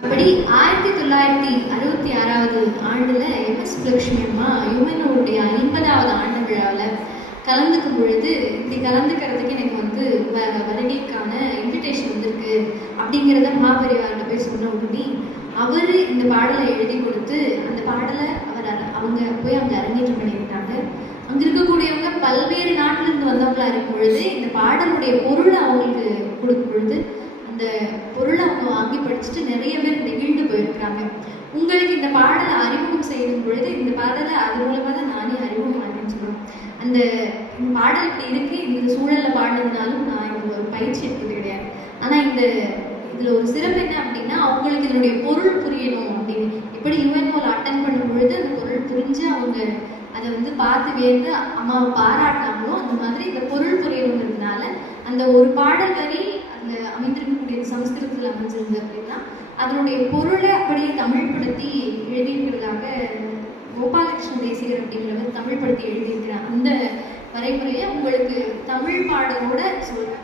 அப்படி ஆயிரத்தி தொள்ளாயிரத்தி அறுபத்தி ஆறாவது ஆண்டுல எம் எஸ் லட்சுமி அம்மா யுமனோடைய ஐம்பதாவது ஆண்டு விழாவில் கலந்துக்கும் பொழுது இப்படி கலந்துக்கிறதுக்கு எனக்கு வந்து வ வருகைக்கான இன்விடேஷன் வந்திருக்கு அப்படிங்கிறத மாபெரிவார்கிட்ட போய் சொன்ன உடனே அவர் இந்த பாடலை எழுதி கொடுத்து அந்த பாடலை அவர் அர- அவங்க போய் அவங்க அரங்கேற்றம் பண்ணியிருக்காங்க அங்க இருக்கக்கூடியவங்க பல்வேறு நாட்டிலிருந்து வந்தவங்களா இருக்கும் பொழுது இந்த பாடலுடைய பொருளை அவங்களுக்கு கொடுக்கும் பொழுது அந்த பொருளை அவங்க வாங்கி படிச்சுட்டு நிறைய பேர் நெகிழ்ந்து போயிருக்காங்க உங்களுக்கு இந்த பாடலை அறிமுகம் செய்யும் பொழுது இந்த பாடலை அது மூலமாக தான் நானே அறிமுகம் ஆனேன்னு சொல்லுவேன் அந்த இந்த பாடல் இப்படி இருக்கு இந்த சூழலில் பாடினதுனாலும் நான் இதுல ஒரு பயிற்சி எடுத்தது கிடையாது. ஆனால் இந்த இதில் ஒரு சிறப்பு என்ன அப்படின்னா அவங்களுக்கு இதனுடைய பொருள் புரியணும் அப்படின்னு. எப்படி யுஎன்ஓல அட்டன் பண்ணும் பொழுது அந்த பொருள் புரிஞ்சு அவங்க அதை வந்து பார்த்து வியந்து அம்மாவை பாராட்டினாங்களோ அந்த மாதிரி இந்த பொருள் புரியணுங்கிறதுனால அந்த ஒரு பாடல் வரி அந்த அமைந்திருக்க சமஸ்கிருதத்தில் அமைஞ்சிருந்தது அப்படின்னா அதனுடைய பொருளை அப்படியே தமிழ்படுத்தி எழுதியிருக்கிறதாக கோபாலகிருஷ்ண தேசிகர் அப்படிங்கிறவர் தமிழ்படுத்தி எழுதியிருக்கிறார். அந்த வரைமுறையை உங்களுக்கு தமிழ் பாடலோட சொல்கிறேன்